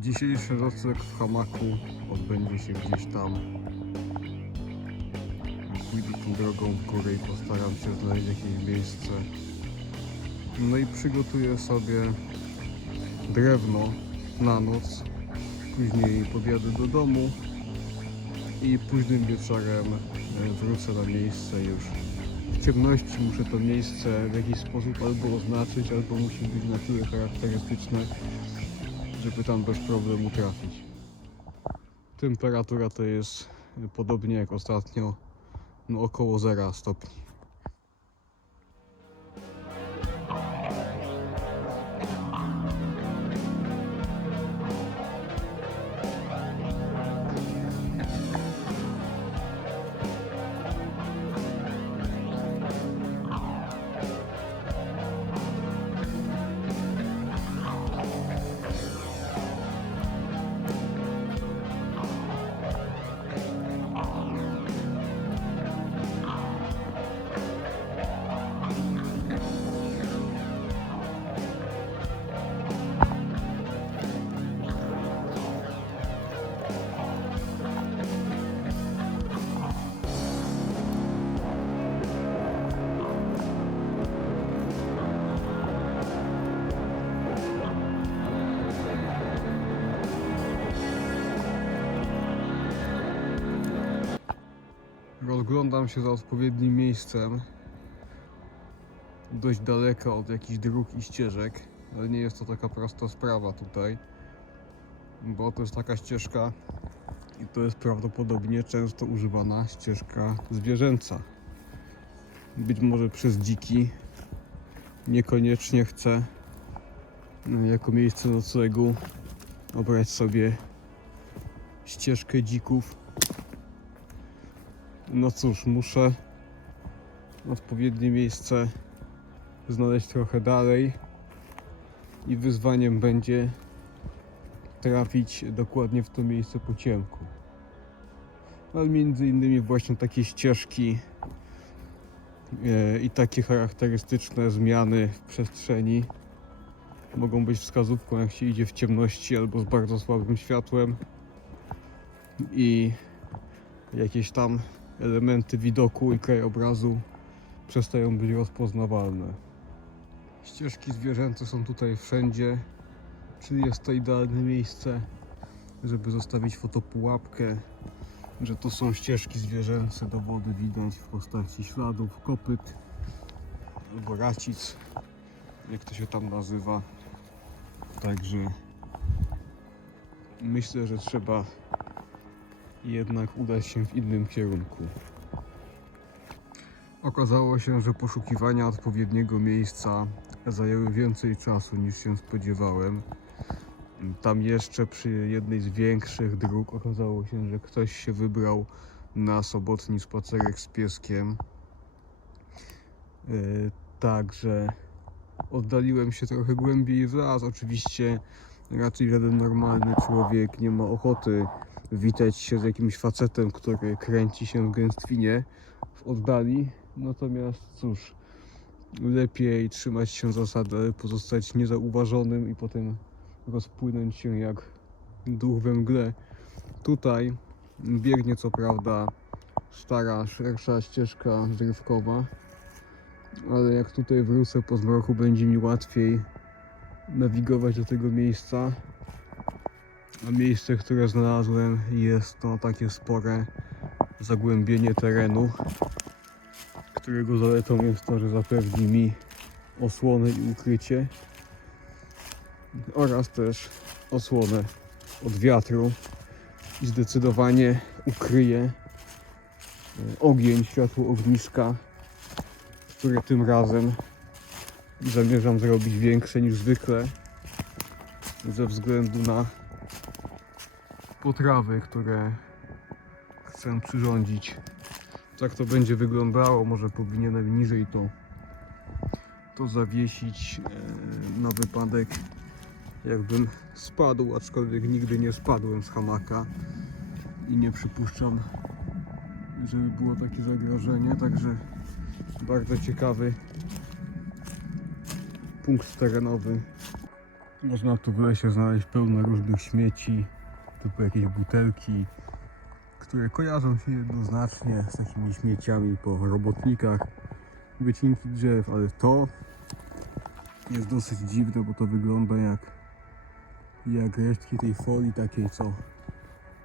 Dzisiejszy nocleg w hamaku odbędzie się gdzieś tam. Pójdę tą drogą w górę i postaram się znaleźć jakieś miejsce. No i przygotuję sobie drewno na noc. Później podjadę do domu i późnym wieczorem e, wrócę na miejsce już. W ciemności muszę to miejsce w jakiś sposób albo oznaczyć, albo musi być na tyle charakterystyczne, żeby tam bez problemu trafić. Temperatura to jest podobnie jak ostatnio, no około 0 stopni. Rozglądam się za odpowiednim miejscem. Dość daleko od jakichś dróg i ścieżek, ale nie jest to taka prosta sprawa tutaj, bo to jest taka ścieżka i to jest prawdopodobnie często używana ścieżka zwierzęca. Być może przez dziki niekoniecznie chcę no, jako miejsce noclegu obrać sobie ścieżkę dzików. No cóż, muszę odpowiednie miejsce znaleźć trochę dalej i wyzwaniem będzie trafić dokładnie w to miejsce po ciemku. Ale między innymi właśnie takie ścieżki e, i takie charakterystyczne zmiany w przestrzeni mogą być wskazówką jak się idzie w ciemności albo z bardzo słabym światłem i jakieś tam elementy widoku i krajobrazu przestają być rozpoznawalne. Ścieżki zwierzęce są tutaj wszędzie, czyli jest to idealne miejsce, żeby zostawić fotopułapkę, że to są ścieżki zwierzęce. Dowody widać w postaci śladów, kopyt albo racic, jak to się tam nazywa. Także myślę, że trzeba jednak udać się w innym kierunku. Okazało się, że poszukiwania odpowiedniego miejsca zajęły więcej czasu niż się spodziewałem. Tam jeszcze przy jednej z większych dróg okazało się, że ktoś się wybrał na sobotni spacerek z pieskiem. Yy, Także oddaliłem się trochę głębiej w las. Oczywiście raczej żaden normalny człowiek nie ma ochoty witać się z jakimś facetem, który kręci się w gęstwinie w oddali. Natomiast cóż, lepiej trzymać się zasady, pozostać niezauważonym i potem rozpłynąć się jak duch we mgle. Tutaj biegnie co prawda stara, szersza ścieżka zrywkowa, ale jak tutaj wrócę po zmroku będzie mi łatwiej nawigować do tego miejsca. Miejsce, które znalazłem jest to takie spore zagłębienie terenu, którego zaletą jest to, że zapewni mi osłonę i ukrycie oraz też osłonę od wiatru i zdecydowanie ukryje ogień, światło ogniska, które tym razem zamierzam zrobić większe niż zwykle ze względu na potrawy, które chcę przyrządzić. Tak to będzie wyglądało. Może powinienem niżej to, to zawiesić e, na wypadek jakbym spadł, aczkolwiek nigdy nie spadłem z hamaka i nie przypuszczam, żeby było takie zagrożenie. Także bardzo ciekawy punkt terenowy Można tu w lesie znaleźć pełno różnych śmieci, typu jakieś butelki, które kojarzą się jednoznacznie z takimi śmieciami po robotnikach, wycinki drzew, ale to jest dosyć dziwne, bo to wygląda jak, jak resztki tej folii takiej, co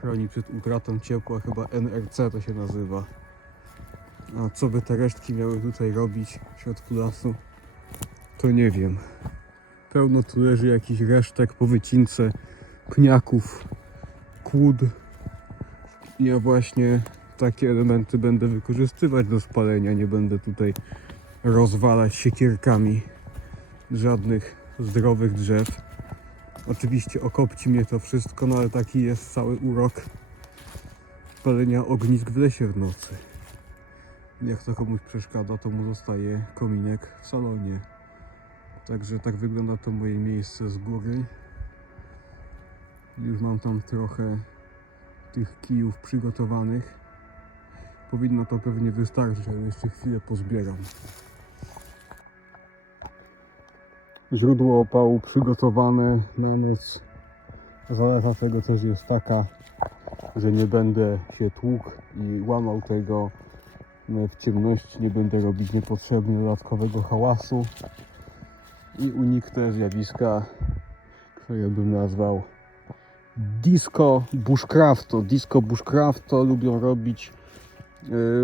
chroni przed utratą ciepła, chyba NRC to się nazywa. A co by te resztki miały tutaj robić w środku lasu, to nie wiem. Pełno tu leży jakichś resztek po wycince, pniaków, kłód. Ja właśnie takie elementy będę wykorzystywać do spalenia. Nie będę tutaj rozwalać siekierkami żadnych zdrowych drzew. Oczywiście okopci mnie to wszystko, no ale taki jest cały urok palenia ognisk w lesie w nocy. Jak to komuś przeszkadza, to mu zostaje kominek w salonie. Także tak wygląda to moje miejsce z góry. Już mam tam trochę tych kijów przygotowanych. Powinno to pewnie wystarczyć, ale jeszcze chwilę pozbieram. Źródło opału przygotowane na noc. Zaleta tego też jest taka, że nie będę się tłukł i łamał tego e, w ciemności, nie będę robić niepotrzebnie dodatkowego hałasu i uniknę zjawiska, które bym nazwał disco bushcrafto. Disco bushcrafto lubią robić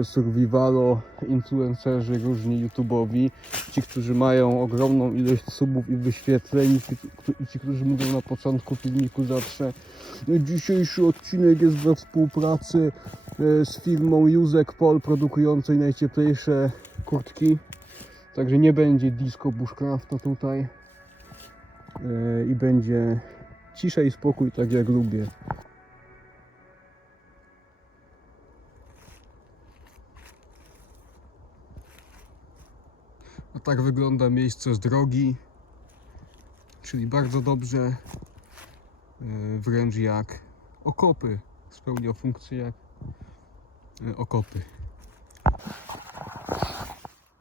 e, survivalo influencerzy różni youtubowi. Ci, którzy mają ogromną ilość subów i wyświetleń i ci, którzy mówią na początku filmiku zawsze "No, dzisiejszy odcinek jest we współpracy e, z firmą Józek Pol produkującej najcieplejsze kurtki. Także nie będzie disco bushcrafta tutaj. E, I będzie cisza i spokój, tak jak lubię. A tak wygląda miejsce z drogi. Czyli bardzo dobrze. e, Wręcz jak okopy. Spełnia funkcję jak e, okopy.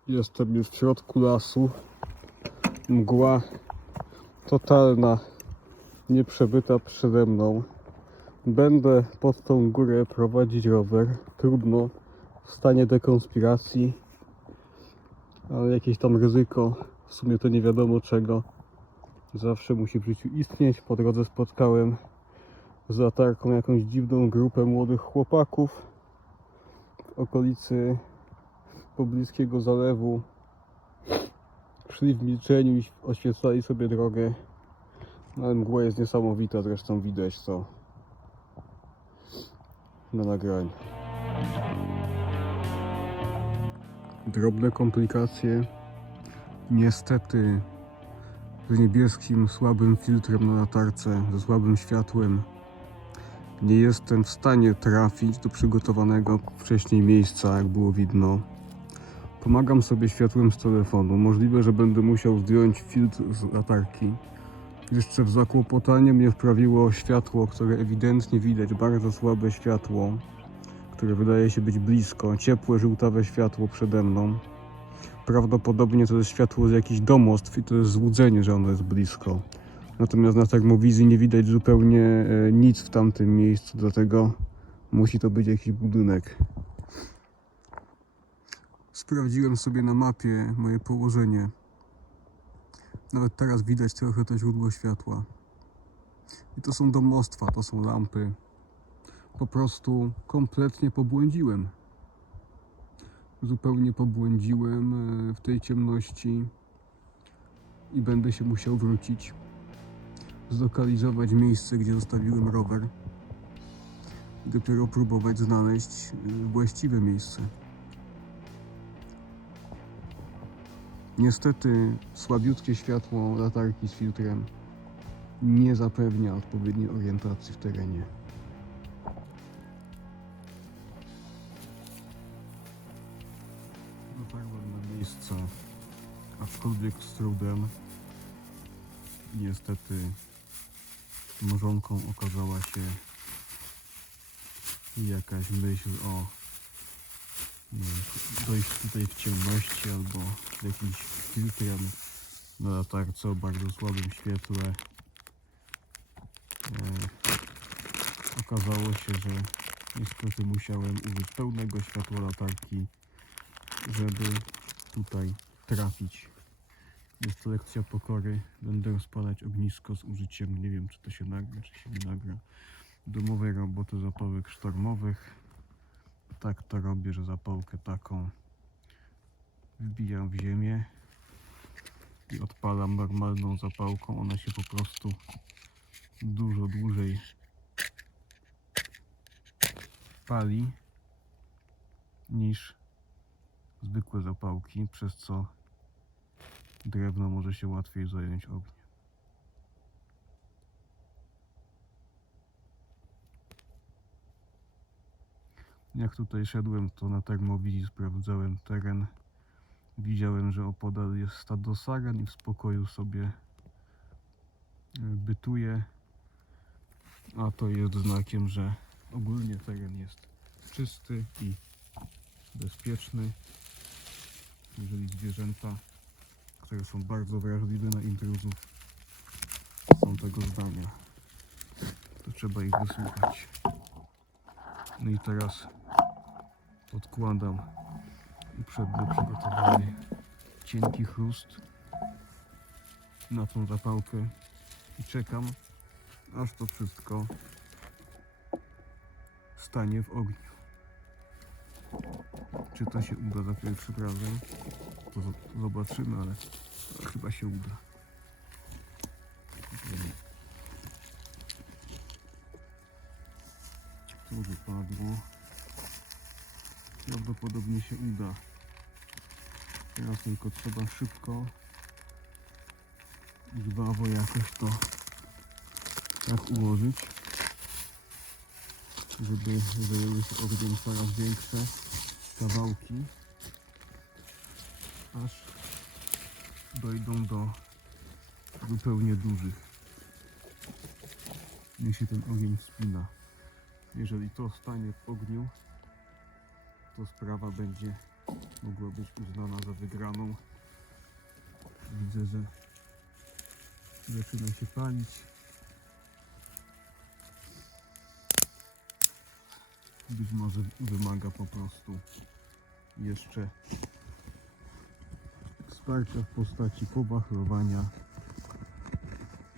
Jestem już w środku lasu. Mgła totalna, nieprzebyta przede mną. Będę pod tą górę prowadzić rower. Trudno w stanie dekonspiracji, ale jakieś tam ryzyko, w sumie to nie wiadomo czego, zawsze musi w życiu istnieć. Po drodze spotkałem z latarką jakąś dziwną grupę młodych chłopaków w okolicy pobliskiego zalewu. Szli w milczeniu i oświetlali sobie drogę. Ale mgła jest niesamowita, zresztą widać to na nagraniu. Drobne komplikacje. Niestety z niebieskim, słabym filtrem na latarce, ze słabym światłem nie jestem w stanie trafić do przygotowanego wcześniej miejsca, jak było widno. Pomagam sobie światłem z telefonu. Możliwe, że będę musiał zdjąć filtr z latarki. Jeszcze w zakłopotanie mnie wprawiło światło, które ewidentnie widać, bardzo słabe światło, które wydaje się być blisko. Ciepłe, żółtawe światło przede mną. Prawdopodobnie to jest światło z jakichś domostw i to jest złudzenie, że ono jest blisko. Natomiast na termowizji nie widać zupełnie e, nic w tamtym miejscu, dlatego musi to być jakiś budynek. Sprawdziłem sobie na mapie moje położenie. Nawet teraz widać trochę to źródło światła. I to są domostwa, to są lampy. Po prostu kompletnie pobłądziłem. Zupełnie pobłądziłem e, w tej ciemności i będę się musiał wrócić. Zlokalizować miejsce, gdzie zostawiłem rower. I dopiero próbować znaleźć e, właściwe miejsce. Niestety słabiutkie światło latarki z filtrem nie zapewnia odpowiedniej orientacji w terenie. Dotarłem na miejsce, aczkolwiek z trudem. Niestety mrzonką okazała się jakaś myśl o dojść tutaj w ciemności albo w jakimś filtrem na latarce o bardzo słabym świetle e, okazało się, że niestety musiałem użyć pełnego światła latarki, żeby tutaj trafić. Jest to lekcja pokory. Będę rozpalać ognisko z użyciem, nie wiem czy to się nagra, czy się nie nagra, domowej roboty z opałek sztormowych. Tak to robię, że zapałkę taką wbijam w ziemię i odpalam normalną zapałką. Ona się po prostu dużo dłużej pali niż zwykłe zapałki, przez co drewno może się łatwiej zająć ogniem. Jak tutaj szedłem, to na termowizji sprawdzałem teren. Widziałem, że opodal jest stado saran i w spokoju sobie e, bytuje. A to jest znakiem, że ogólnie teren jest czysty i bezpieczny. Jeżeli zwierzęta, które są bardzo wrażliwe na intruzów, są tego zdania, to trzeba ich wysłuchać. No i teraz podkładam uprzednio przygotowany cienki chrust na tą zapałkę i czekam aż to wszystko stanie w ogniu. Czy to się uda za pierwszym razem? To zo- zobaczymy, ale chyba się uda. To wypadło. Prawdopodobnie się uda. Teraz tylko trzeba szybko żwawo jakoś to tak ułożyć, żeby zajęły się ogniem coraz większe kawałki, aż dojdą do zupełnie dużych. Niech się ten ogień wspina. Jeżeli to stanie w ogniu, to sprawa będzie mogła być uznana za wygraną. Widzę, że zaczyna się palić. Być może wymaga po prostu jeszcze wsparcia w postaci powachlowania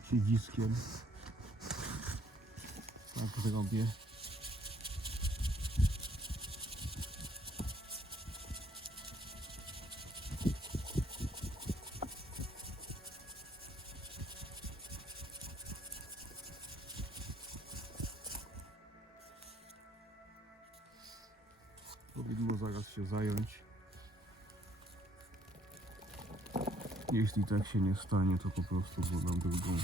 siedziskiem. Tak zrobię. Powinno zaraz się zająć. Jeśli tak się nie stanie, to po prostu dodam drugą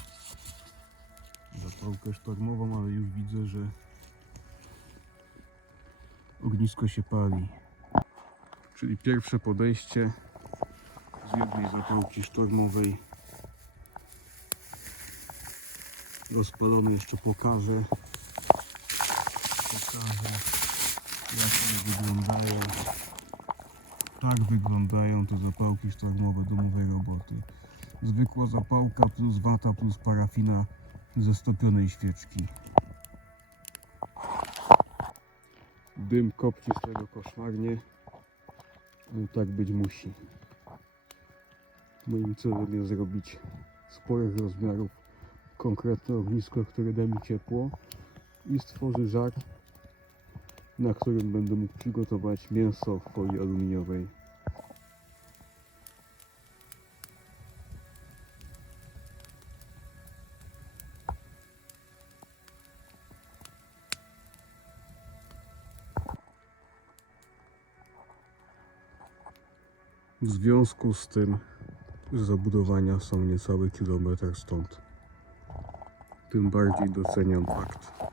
zapałkę sztormową, ale już widzę, że ognisko się pali. Czyli pierwsze podejście z jednej zapałki sztormowej rozpalony jeszcze pokażę pokażę jak wyglądają tak wyglądają te zapałki sztormowe domowej roboty. Zwykła zapałka plus wata plus parafina ze stopionej świeczki. Dym kopci z tego koszmarnie. No tak być musi. Moim celem jest zrobić sporych rozmiarów konkretne ognisko, które da mi ciepło i stworzy żar, na którym będę mógł przygotować mięso w folii aluminiowej. W związku z tym, zabudowania są niecały kilometr stąd, tym bardziej doceniam fakt,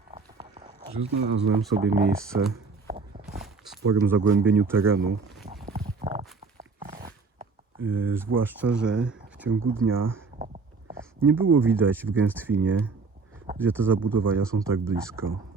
że znalazłem sobie miejsce w sporym zagłębieniu terenu. Yy, zwłaszcza, że w ciągu dnia nie było widać w gęstwinie, gdzie te zabudowania są tak blisko.